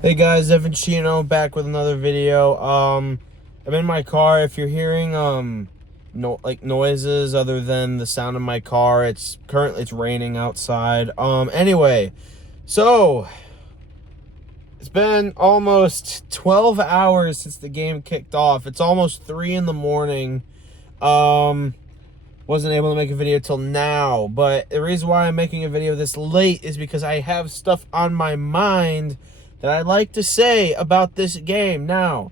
Hey guys, Evan Chino back with another video. I'm in my car. If you're hearing noises other than the sound of my car, it's raining outside. Anyway, so it's been almost 12 hours since the game kicked off. It's almost 3 in the morning. Wasn't able to make a video till now, but the reason why I'm making a video this late is because I have stuff on my mind that I'd like to say about this game. Now,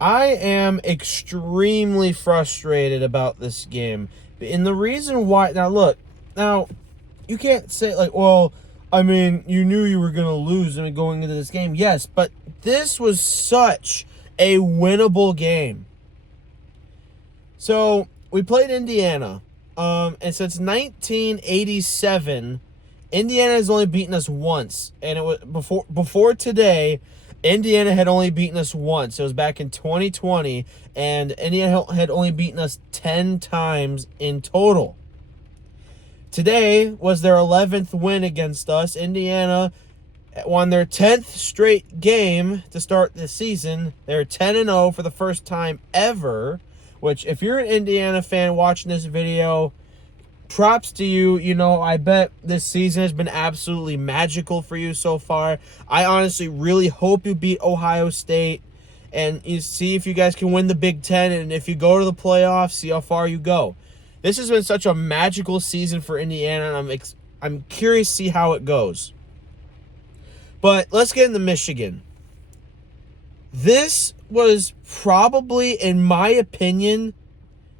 I am extremely frustrated about this game. And the reason why, now, you can't say like, well, I mean, you knew you were going to lose going into this game. Yes, but this was such a winnable game. So, we played Indiana, and since 1987, Indiana has only beaten us once, and it was before today. Indiana had only beaten us once. It was back in 2020, and Indiana had only beaten us 10 times in total. Today was their 11th win against us. Indiana won their 10th straight game to start the season. They're 10-0 for the first time ever, which if you're an Indiana fan watching this video, props to you. You know, I bet this season has been absolutely magical for you so far. I honestly really hope you beat Ohio State and you see if you guys can win the Big Ten, and if you go to the playoffs, see how far you go. This has been such a magical season for Indiana, and I'm curious to see how it goes. But let's get into Michigan. This was probably, in my opinion,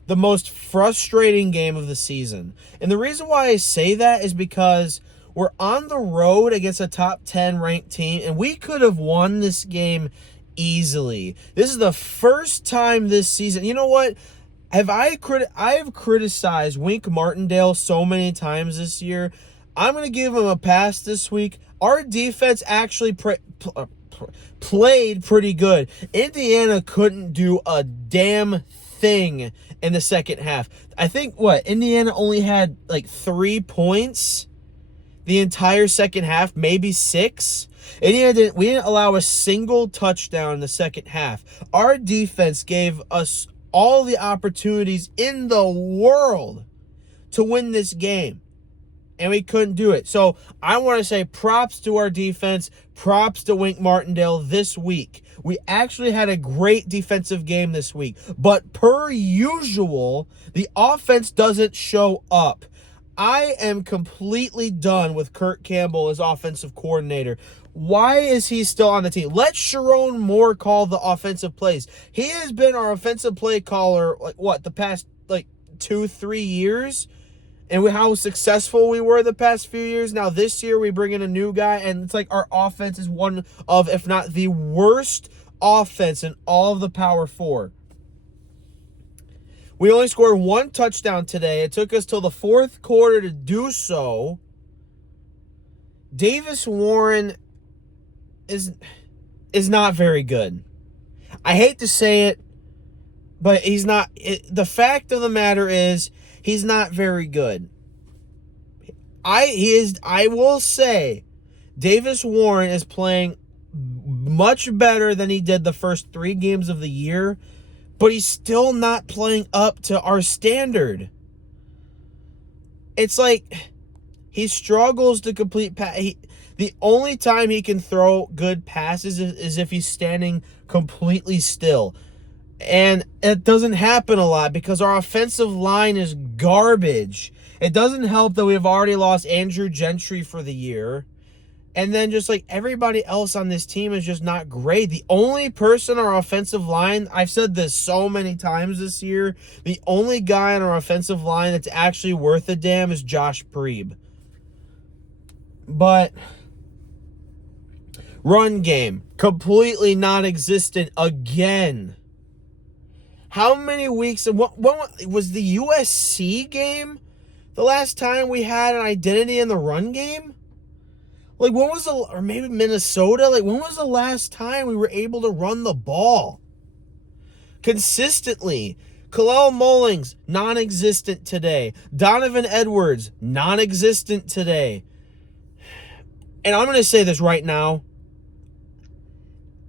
the most frustrating game of the season. And the reason why I say that is because we're on the road against a top 10 ranked team, and we could have won this game easily. This is the first time this season. You know what? I have criticized Wink Martindale so many times this year. I'm going to give him a pass this week. Our defense actually played pretty good. Indiana couldn't do a damn thing in the second half. I think Indiana only had like 3 points the entire second half, maybe 6. We didn't allow a single touchdown in the second half. Our defense gave us all the opportunities in the world to win this game, and we couldn't do it. So I want to say props to our defense, props to Wink Martindale this week. We actually had a great defensive game this week, but per usual, the offense doesn't show up. I am completely done with Kurt Campbell as offensive coordinator. Why is he still on the team? Let Sharon Moore call the offensive plays. He has been our offensive play caller, the past 2-3 years? And how successful we were the past few years. Now this year we bring in a new guy, and it's like our offense is one of, if not the worst offense in all of the Power 4. We only scored 1 touchdown today. It took us till the fourth quarter to do so. Davis Warren is not very good. I hate to say it, but he's not. The fact of the matter is, he's not very good. I will say, Davis Warren is playing much better than he did the first 3 games of the year, but he's still not playing up to our standard. It's like he struggles to complete the only time he can throw good passes is if he's standing completely still. And it doesn't happen a lot because our offensive line is garbage. It doesn't help that we've already lost Andrew Gentry for the year. And then just like everybody else on this team is just not great. The only person on our offensive line, I've said this so many times this year, the only guy on our offensive line that's actually worth a damn is Josh Preeb. But run game, completely non-existent again. How many weeks, what was the USC game the last time we had an identity in the run game? When was or maybe Minnesota? When was the last time we were able to run the ball consistently? Kalel Mullings, non-existent today. Donovan Edwards, non-existent today. And I'm going to say this right now.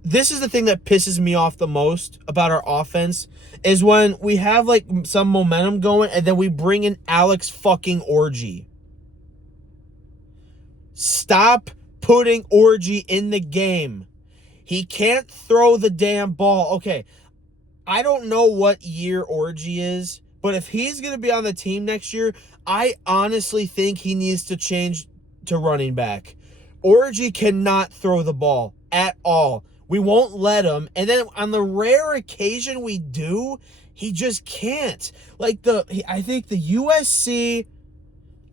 this is the thing that pisses me off the most about our offense is when we have like some momentum going and then we bring in Alex fucking Orgy. Stop putting Orgy in the game. He can't throw the damn ball. Okay, I don't know what year Orgy is, but if he's going to be on the team next year, I honestly think he needs to change to running back. Orgy cannot throw the ball at all. We won't let him. And then on the rare occasion we do, he just can't. Like I think the USC,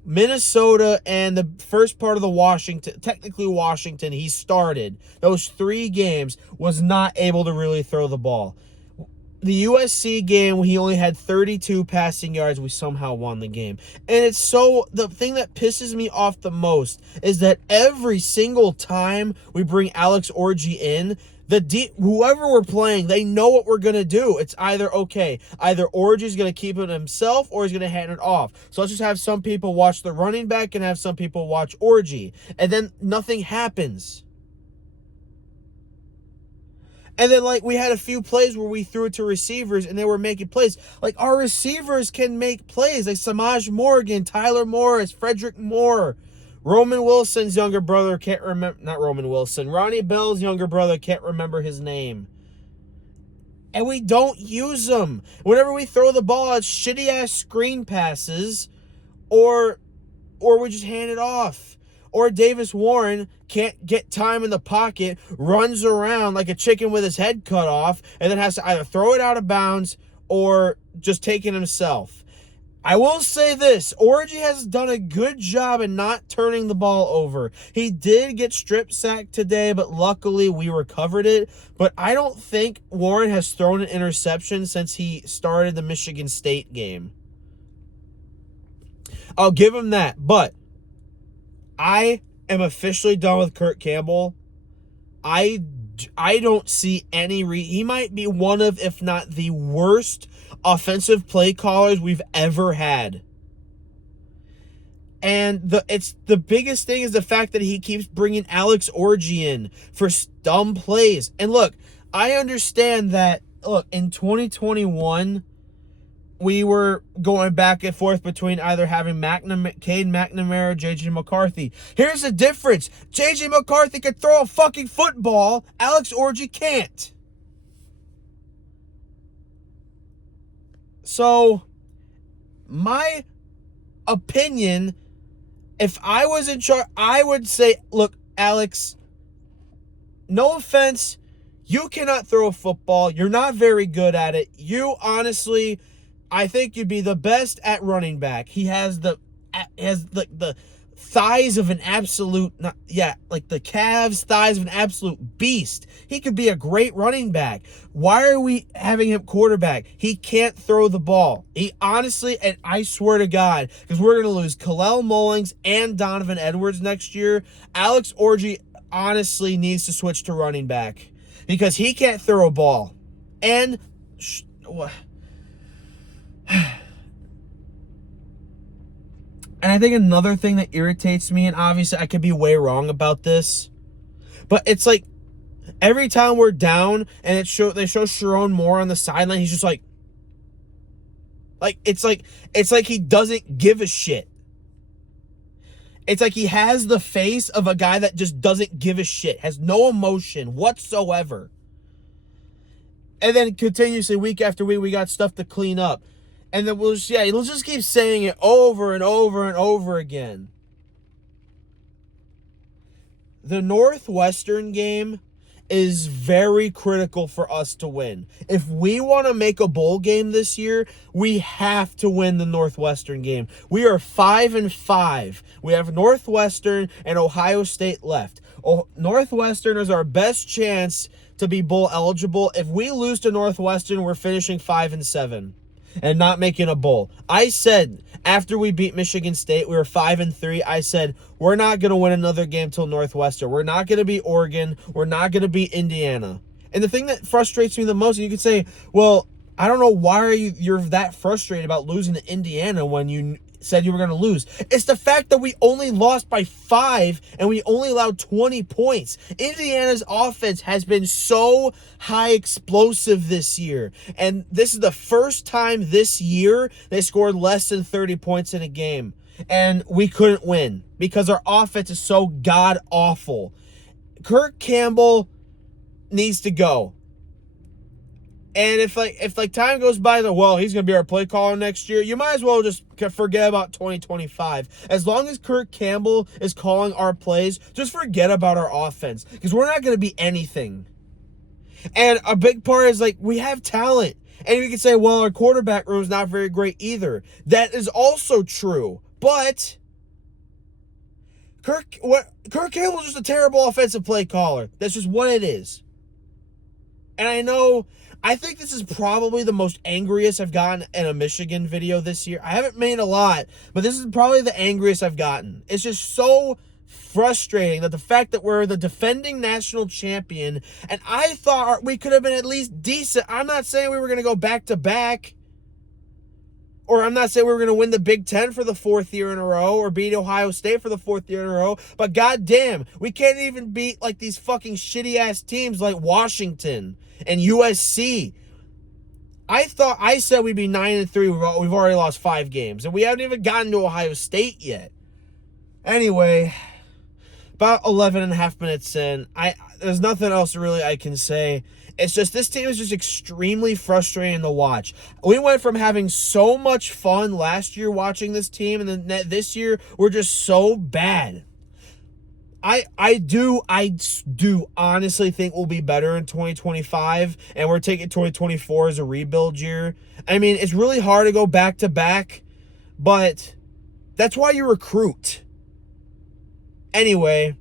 Minnesota, and the first part of the Washington, he started. Those 3 games was not able to really throw the ball. The USC game, he only had 32 passing yards. We somehow won the game. And the thing that pisses me off the most is that every single time we bring Alex Orgy in, whoever we're playing, they know what we're going to do. It's either Orgy's going to keep it himself or he's going to hand it off. So let's just have some people watch the running back and have some people watch Orgy. And then nothing happens. And then, like, we had a few plays where we threw it to receivers and they were making plays. Like, our receivers can make plays. Like Samaj Morgan, Tyler Morris, Frederick Moore, Roman Wilson's younger brother, can't remember, not Roman Wilson, Ronnie Bell's younger brother, can't remember his name. And we don't use them. Whenever we throw the ball, it's shitty-ass screen passes or we just hand it off. Or Davis Warren can't get time in the pocket, runs around like a chicken with his head cut off, and then has to either throw it out of bounds or just take it himself. I will say this, Orgy has done a good job in not turning the ball over. He did get strip sacked today, but luckily we recovered it. But I don't think Warren has thrown an interception since he started the Michigan State game. I'll give him that, but I am officially done with Kurt Campbell. I don't see any he might be one of, if not the worst offensive play callers we've ever had. And the biggest thing is the fact that he keeps bringing Alex Orgy in for dumb plays. And look, I understand that, in 2021, we were going back and forth between either having Cade McNamara or J.J. McCarthy. Here's the difference. J.J. McCarthy could throw a fucking football. Alex Orgy can't. So, my opinion, if I was in charge, I would say, look, Alex, no offense, you cannot throw a football. You're not very good at it. You honestly, I think you'd be the best at running back. He has the thighs of an absolute, the calves, thighs of an absolute beast. He could be a great running back. Why are we having him quarterback? He can't throw the ball. He honestly, and I swear to God, because we're going to lose Kalel Mullings and Donovan Edwards next year, Alex Orgy honestly needs to switch to running back because he can't throw a ball. And And I think another thing that irritates me, and obviously I could be way wrong about this, but it's like every time we're down and they show Sharon Moore on the sideline, he's just like it's like he doesn't give a shit. It's like he has the face of a guy that just doesn't give a shit, has no emotion whatsoever. And then continuously, week after week, we got stuff to clean up. And then we'll just keep saying it over and over and over again. The Northwestern game is very critical for us to win. If we want to make a bowl game this year, we have to win the Northwestern game. We are 5-5. We have Northwestern and Ohio State left. Northwestern is our best chance to be bowl eligible. If we lose to Northwestern, we're finishing 5-7. And not making a bowl. I said, after we beat Michigan State, we were 5-3. I said, we're not going to win another game till Northwestern. We're not going to beat Oregon. We're not going to beat Indiana. And the thing that frustrates me the most, and you could say, well, I don't know why you're that frustrated about losing to Indiana when said you were going to lose. It's the fact that we only lost by 5 and we only allowed 20 points. Indiana's offense has been so high explosive this year. And this is the first time this year they scored less than 30 points in a game. And we couldn't win because our offense is so god awful. Kirk Campbell needs to go. And if time goes by, he's going to be our play caller next year, you might as well just forget about 2025. As long as Kirk Campbell is calling our plays, just forget about our offense because we're not going to be anything. And a big part is, we have talent. And you can say, our quarterback room is not very great either. That is also true. But Kirk Campbell's just a terrible offensive play caller. That's just what it is. And I think this is probably the most angriest I've gotten in a Michigan video this year. I haven't made a lot, but this is probably the angriest I've gotten. It's just so frustrating that the fact that we're the defending national champion, and I thought we could have been at least decent. I'm not saying we were going to go back-to-back, or I'm not saying we were going to win the Big Ten for the 4th year in a row or beat Ohio State for the 4th year in a row, but goddamn, we can't even beat these fucking shitty-ass teams like Washington and USC. I said we'd be 9-3. We've already lost 5 games, and we haven't even gotten to Ohio State yet. Anyway, about 11 and a half minutes in, there's nothing else really I can say. It's just this team is just extremely frustrating to watch. We went from having so much fun last year watching this team, and then this year we're just so bad. I do honestly think we'll be better in 2025, and we're taking 2024 as a rebuild year. I mean, it's really hard to go back-to-back, but that's why you recruit. Anyway,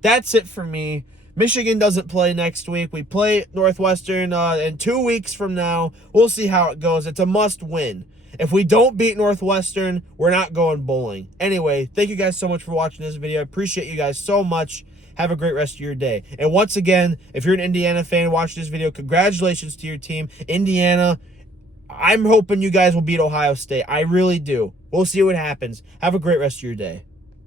that's it for me. Michigan doesn't play next week. We play Northwestern in 2 weeks from now. We'll see how it goes. It's a must-win. If we don't beat Northwestern, we're not going bowling. Anyway, thank you guys so much for watching this video. I appreciate you guys so much. Have a great rest of your day. And once again, if you're an Indiana fan watching this video, congratulations to your team. Indiana, I'm hoping you guys will beat Ohio State. I really do. We'll see what happens. Have a great rest of your day.